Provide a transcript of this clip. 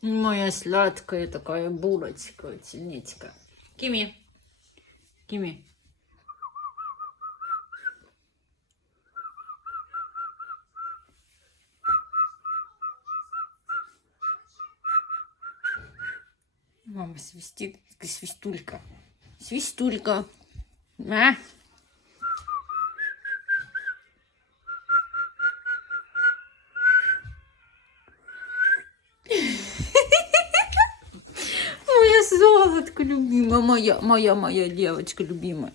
Моя сладкая такая булочка, синичка. Кими. Кими. Мама свистит, свистулька. Свистулька. А? Моя золотко любимая, моя девочка любимая.